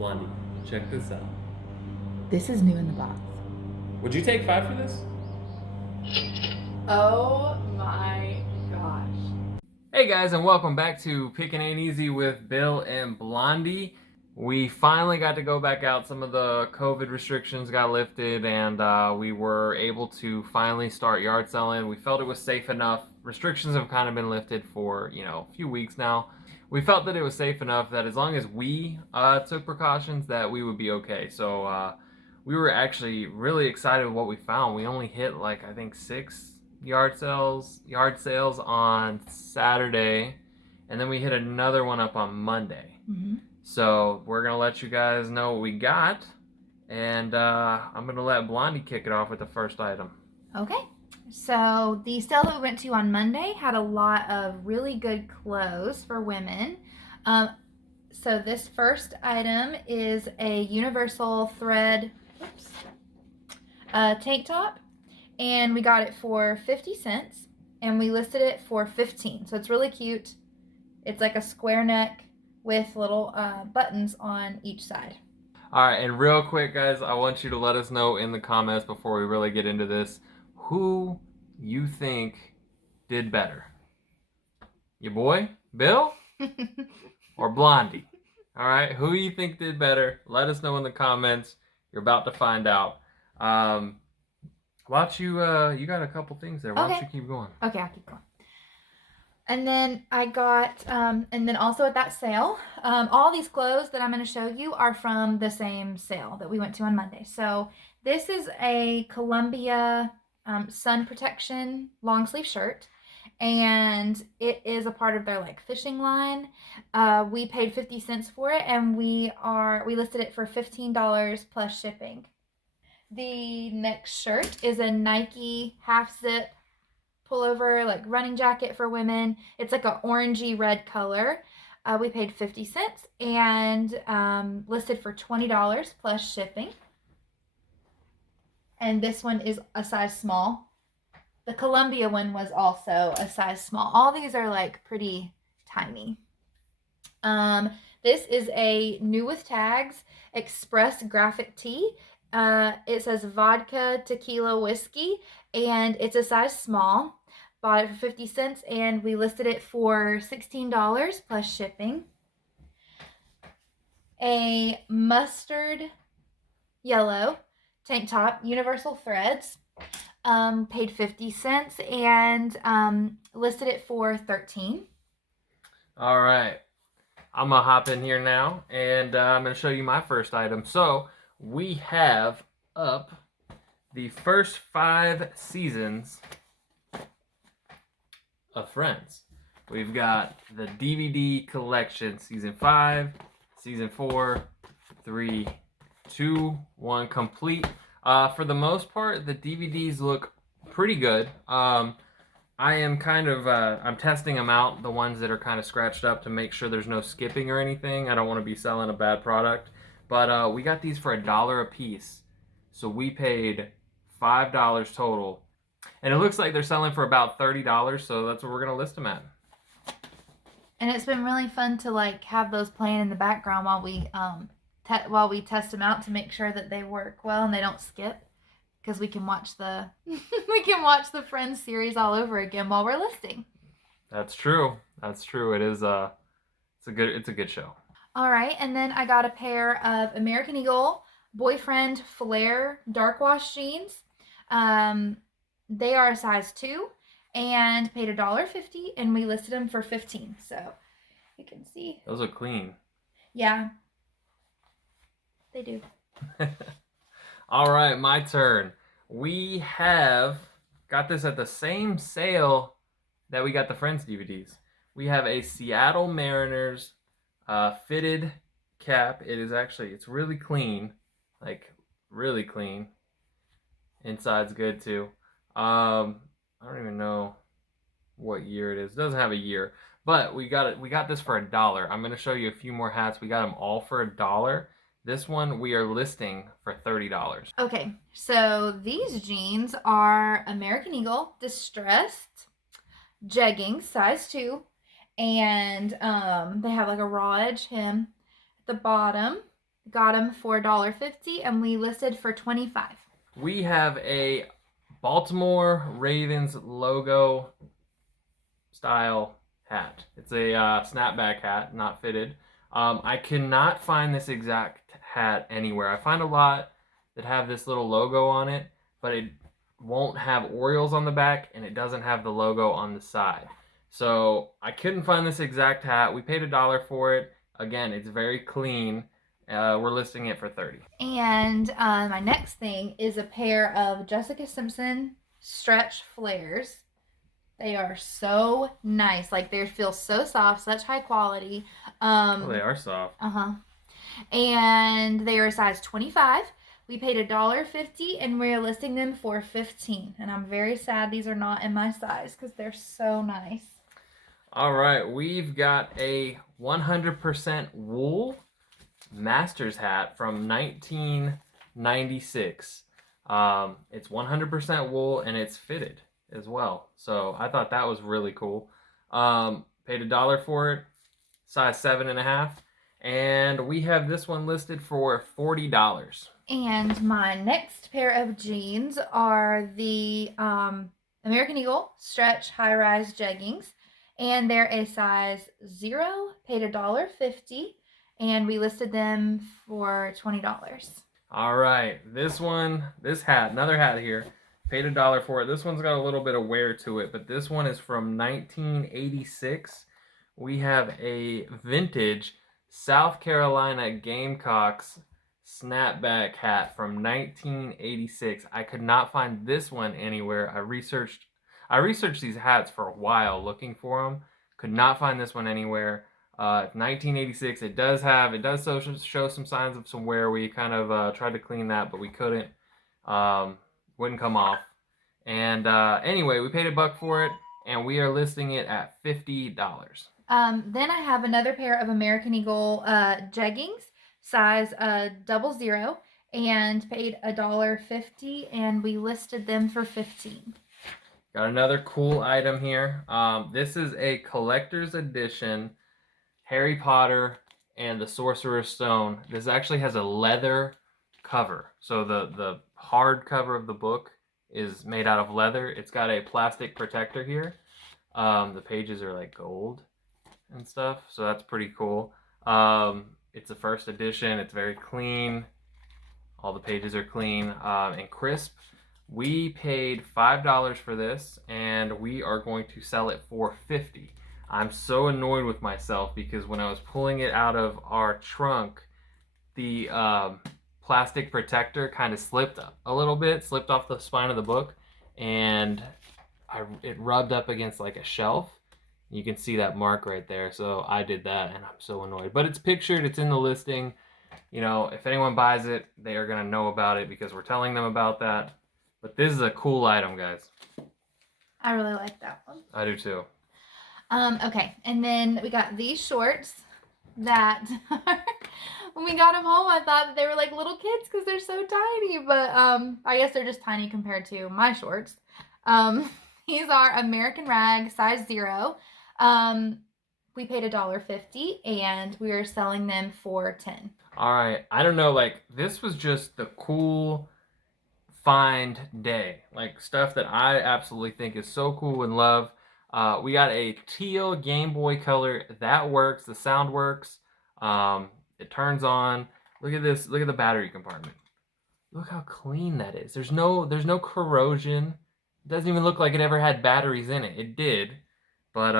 Blondie, check this out. This is new in the box. Would you take 5 for this? Oh my gosh. Hey guys, and welcome back to Pickin' Ain't Easy with Bill and Blondie. We finally got to go back out. Some of the COVID restrictions got lifted, and we were able to finally start yard selling. We felt it was safe enough. Restrictions have kind of been lifted for, a few weeks now. We felt that it was safe enough that as long as we took precautions, that we would be okay. So we were actually really excited with what we found. We only hit like I think 6 yard sales on Saturday, and then we hit another one up on Monday. Mm-hmm. So we're gonna let you guys know what we got, and I'm gonna let Blondie kick it off with the first item. Okay. So the sale that we went to on Monday had a lot of really good clothes for women. So this first item is a universal thread tank top, and we got it for 50 cents, and we listed it for 15. So it's really cute. It's like a square neck with little buttons on each side. All right, and real quick, guys, I want you to let us know in the comments before we really get into this who you think did better. Your boy, Bill, or Blondie? All right, who you think did better? Let us know in the comments. You're about to find out. Why don't you got a couple things there. Why don't you keep going? Okay, I'll keep going. And then I got, and then also at that sale, all these clothes that I'm going to show you are from the same sale that we went to on Monday. So this is a Columbia sun protection long sleeve shirt, and it is a part of their like fishing line. We paid 50 cents for it, and we listed it for $15 plus shipping. The next shirt is a Nike half zip pullover, like running jacket for women. It's like an orangey red color. We paid 50 cents and listed for $20 plus shipping. And this one is a size small. The Columbia one was also a size small. All these are like pretty tiny. This is a new with tags express graphic tee. It says vodka, tequila, whiskey, and it's a size small. Bought it for 50 cents, and we listed it for $16 plus shipping. A mustard yellow tank top, universal threads. Paid 50 cents and listed it for $13. All right. I'm going to hop in here now, and I'm going to show you my first item. So we have up the first 5 seasons of Friends. We've got the DVD collection, season 5, season 4, 3, 2, 1, complete. For the most part, the DVDs look pretty good. I am kind of, I'm testing them out, the ones that are kind of scratched up, to make sure there's no skipping or anything. I don't want to be selling a bad product. But we got these for $1 a piece. So we paid $5 total. And it looks like they're selling for about $30, so that's what we're going to list them at. And it's been really fun to like have those playing in the background while we test them out to make sure that they work well and they don't skip, because we can watch the Friends series all over again while we're listing. That's true. That's true. It is it's a good show. All right, and then I got a pair of American Eagle Boyfriend Flare dark wash jeans. They are a size 2 and paid $1.50, and we listed them for $15. So you can see. Those are clean. Yeah, they do. All right, my turn. We have got this at the same sale that we got the Friends DVDs. We have a Seattle Mariners fitted cap. It's really clean, like really clean. Inside's good too. I don't even know what year it is. It doesn't have a year, but we got it. We got this for $1. I'm going to show you a few more hats. We got them all for $1. This one we are listing for $30. Okay, so these jeans are American Eagle distressed jeggings, size 2, and they have like a raw edge hem at the bottom. got them for $1.50 and we listed for $25. We have a Baltimore Ravens logo style hat. It's a snapback hat, not fitted. I cannot find this exact hat anywhere. I find a lot that have this little logo on it, but it won't have Orioles on the back and it doesn't have the logo on the side. So I couldn't find this exact hat. We paid $1 for it. Again, it's very clean. We're listing it for $30. And my next thing is a pair of Jessica Simpson stretch flares. They are so nice. Like, they feel so soft, such high quality. Oh, they are soft. And they are a size 25. We paid $1.50 and we're listing them for $15. And I'm very sad these are not in my size because they're so nice. All right, we've got a 100% wool Masters hat from 1996. It's 100% wool and it's fitted as well. So I thought that was really cool. Paid $1 for it, size 7.5. And we have this one listed for $40. And my next pair of jeans are the American Eagle stretch high-rise jeggings. And they're a size 0, paid $1.50. And we listed them for $20. All right, this hat, another hat here, paid $1 for it. This one's got a little bit of wear to it, but this one is from 1986. We have a vintage South Carolina Gamecocks snapback hat from 1986. I could not find this one anywhere. I researched these hats for a while looking for them. Could not find this one anywhere. 1986. It does show some signs of some wear. We kind of tried to clean that, but we couldn't. Wouldn't come off. And anyway, we paid $1 for it, and we are listing it at $50. Then I have another pair of American Eagle jeggings, size 00, and paid $1.50, and we listed them for $15. Got another cool item here. This is a collector's edition Harry Potter and the Sorcerer's Stone. This actually has a leather cover. So the hard cover of the book is made out of leather. It's got a plastic protector here. The pages are like gold and stuff, so that's pretty cool. It's a first edition. It's very clean. All the pages are clean and crisp. We paid $5 for this, and we are going to sell it for $50. I'm so annoyed with myself because when I was pulling it out of our trunk, the plastic protector kind of slipped a little bit, slipped off the spine of the book, and it rubbed up against like a shelf. You can see that mark right there. So I did that, and I'm so annoyed. But it's pictured. It's in the listing. You know, if anyone buys it, they are going to know about it because we're telling them about that. But this is a cool item, guys. I really like that one. I do too. Okay, and then we got these shorts that when we got them home, I thought that they were like little kids because they're so tiny, but I guess they're just tiny compared to my shorts. These are American Rag, size 0. We paid $1.50, and we are selling them for $10. All right, I don't know, like this was just the cool find day, like stuff that I absolutely think is so cool and love. We got a teal Game Boy Color that works. The sound works. It turns on. Look at this. Look at the battery compartment. Look how clean that is. There's no corrosion. It doesn't even look like it ever had batteries in it. It did, but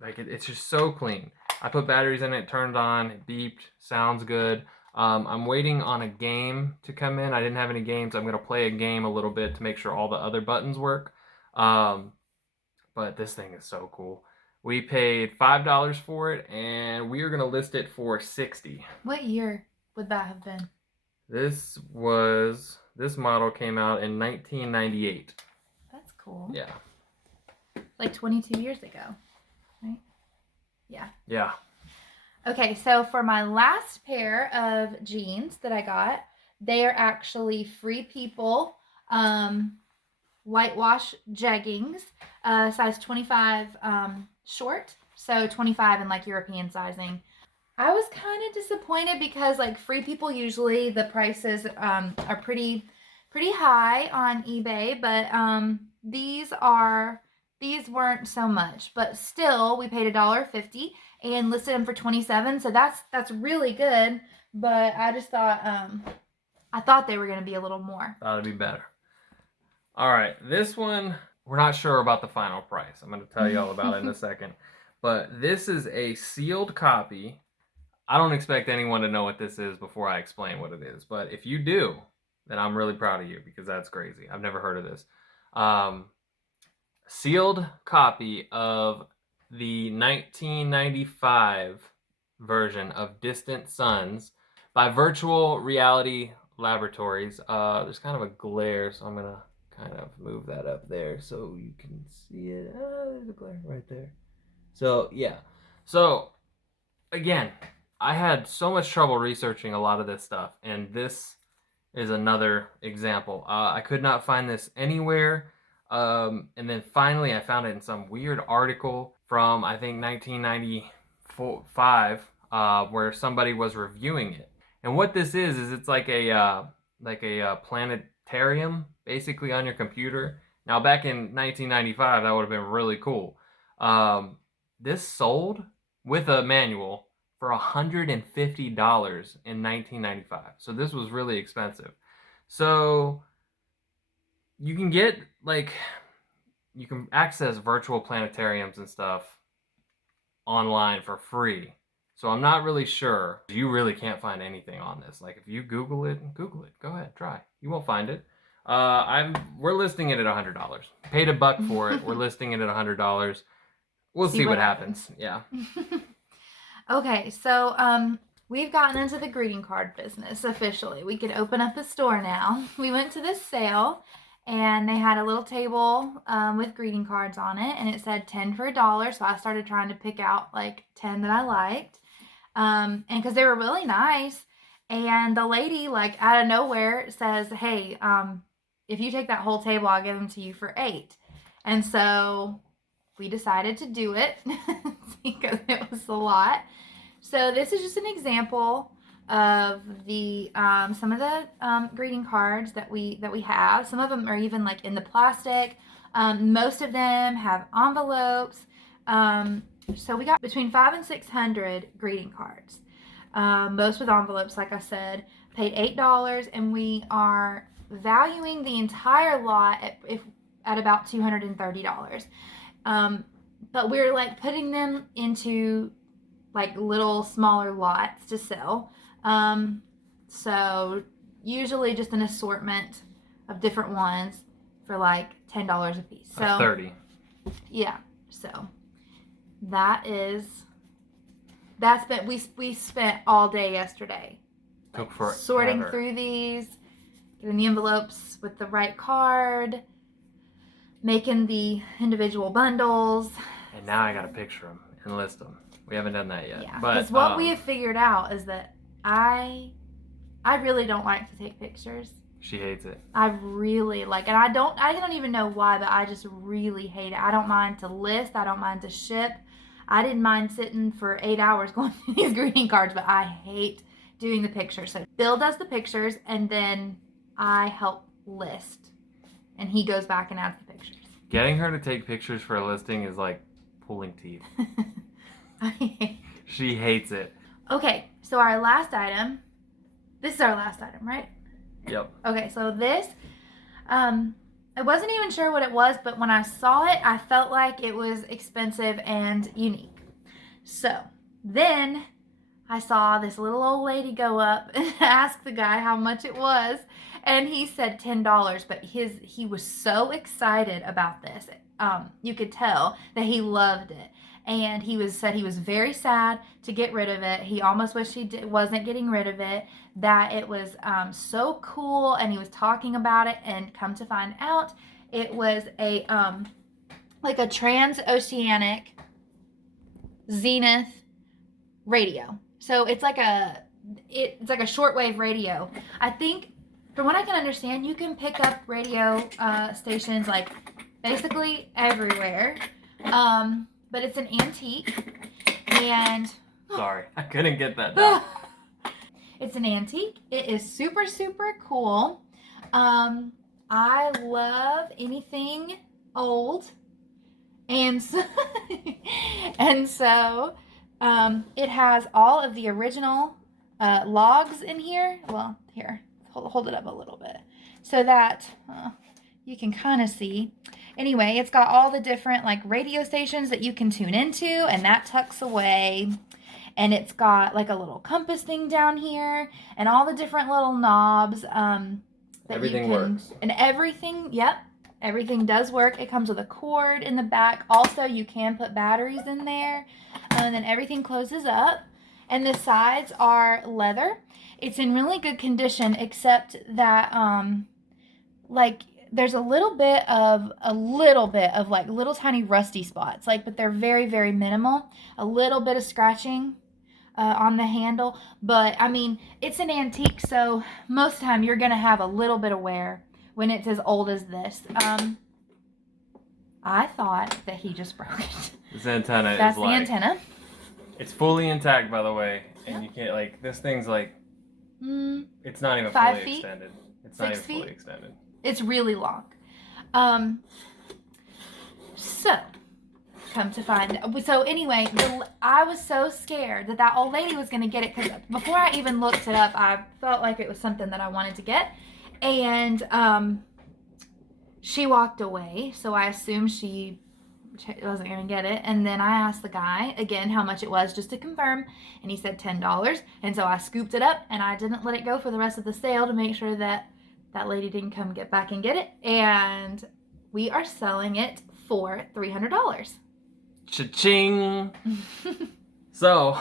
like it's just so clean. I put batteries in it. Turned on. It beeped. Sounds good. I'm waiting on a game to come in. I didn't have any games. I'm gonna play a game a little bit to make sure all the other buttons work. But this thing is so cool. We paid $5 for it, and we are going to list it for $60. What year would that have been? This model came out in 1998. That's cool. Yeah. Like 22 years ago, right? Yeah. Yeah. Okay, so for my last pair of jeans that I got, they are actually Free People whitewash jeggings, size 25 short, so 25 in like European sizing. I was kind of disappointed because like Free People, usually the prices are pretty high on eBay, but these weren't so much. But still, we paid $1.50 and listed them for 27, so that's really good. But I just thought I thought they were going to be a little more. Thought it'd be better. All right, this one, we're not sure about the final price. I'm going to tell you all about it in a second. But this is a sealed copy. I don't expect anyone to know what this is before I explain what it is. But if you do, then I'm really proud of you because that's crazy. I've never heard of this. Sealed copy of the 1995 version of Distant Suns by Virtual Reality Laboratories. There's kind of a glare, so I'm going to kind of move that up there so you can see it. There's a glare right there. So, yeah. So, again, I had so much trouble researching a lot of this stuff, and this is another example. I could not find this anywhere, and then finally I found it in some weird article from, I think, 1995, where somebody was reviewing it. And what this is it's like a planetarium, basically, on your computer. Now, back in 1995, that would have been really cool. This sold with a manual for $150 in 1995. So this was really expensive. So you can get, like, you can access virtual planetariums and stuff online for free. So I'm not really sure. You really can't find anything on this. Like, if you Google it. Go ahead, try. You won't find it. We're listing it at $100. Paid $1 for it. We're listing it at $100. We'll see what happens. Yeah. Okay, so we've gotten into the greeting card business officially. We could open up a store now. We went to this sale, and they had a little table with greeting cards on it, and it said 10 for $1. So I started trying to pick out like 10 that I liked, and because they were really nice. And the lady, like, out of nowhere says, "Hey, if you take that whole table, I'll give them to you for $8." And so we decided to do it because it was a lot. So this is just an example of the some of the greeting cards that we have. Some of them are even like in the plastic. Most of them have envelopes. So we got between 500 and 600 greeting cards. Most with envelopes, like I said. Paid $8, and we are valuing the entire lot at about $230. But we're like putting them into like little smaller lots to sell. So usually just an assortment of different ones for like $10 a piece. So 30. Yeah. So we spent all day yesterday. Took forever. Sorting through these, getting the envelopes with the right card, making the individual bundles. And now I gotta picture them and list them. We haven't done that yet. Yeah, but because what we have figured out is that I really don't like to take pictures. She hates it. I really like, and I don't even know why, but I just really hate it. I don't mind to list. I don't mind to ship. I didn't mind sitting for 8 hours going through these greeting cards, but I hate doing the pictures. So Bill does the pictures, and then I help list, and he goes back and adds the pictures. Getting her to take pictures for a listing is like pulling teeth. She hates it. Okay, so our last item. This is our last item, right? Yep. Okay, so this, I wasn't even sure what it was, but when I saw it, I felt like it was expensive and unique. So then I saw this little old lady go up and ask the guy how much it was, and he said $10, but he was so excited about this. You could tell that he loved it. And said he was very sad to get rid of it. He almost wished he wasn't getting rid of it, that it was so cool, and he was talking about it, and come to find out, it was a like a transoceanic zenith radio. So it's like a shortwave radio. I think, from what I can understand, you can pick up radio stations like basically everywhere. But it's an antique, and Sorry, I couldn't get that down. It's an antique. It is super, super cool. I love anything old. And so, and so it has all of the original logs in here. Well, here, hold it up a little bit so that you can kind of see. Anyway, it's got all the different like radio stations that you can tune into, and that tucks away. And it's got like a little compass thing down here and all the different little knobs. Everything works. And everything, yep, everything does work. It comes with a cord in the back. Also, you can put batteries in there. And then everything closes up. And the sides are leather. It's in really good condition, except that like there's a little bit of like little tiny rusty spots, like, but they're very, very minimal. A little bit of scratching on the handle, but I mean, it's an antique, so most of the time you're gonna have a little bit of wear when it's as old as this. I thought that he just broke it. This antenna That's is the like, antenna. It's fully intact, by the way, and you can't, like, this thing's like, it's not even 5 fully feet? extended. It's not 6 even fully feet? extended. It's really long. So come to find, so anyway, I was so scared that old lady was going to get it, because before I even looked it up, I felt like it was something that I wanted to get, and she walked away, so I assumed she wasn't going to get it. And then I asked the guy again how much it was, just to confirm, and he said $10. And so I scooped it up, and I didn't let it go for the rest of the sale to make sure that that lady didn't come get back and get it. And we are selling it for $300. Cha-ching! So,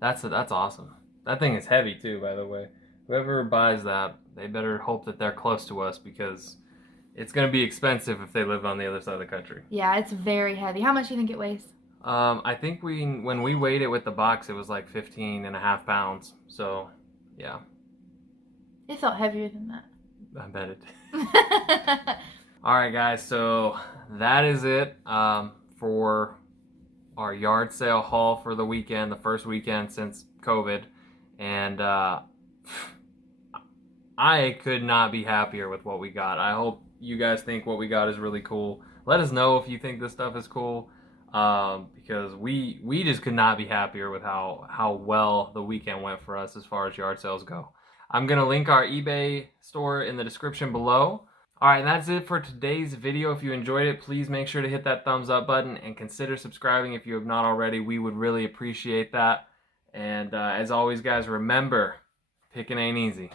that's awesome. That thing is heavy too, by the way. Whoever buys that, they better hope that they're close to us, because it's going to be expensive if they live on the other side of the country. Yeah, it's very heavy. How much do you think it weighs? I think when we weighed it with the box, it was like 15.5 pounds. So, yeah. It felt heavier than that. I bet it. Alright guys, so that is it for our yard sale haul for the weekend, the first weekend since COVID. And I could not be happier with what we got. I hope you guys think what we got is really cool. Let us know if you think this stuff is cool, because we just could not be happier with how well the weekend went for us as far as yard sales go. I'm going to link our eBay store in the description below. Alright, that's it for today's video. If you enjoyed it, please make sure to hit that thumbs up button and consider subscribing if you have not already. We would really appreciate that. And as always, guys, remember, picking ain't easy.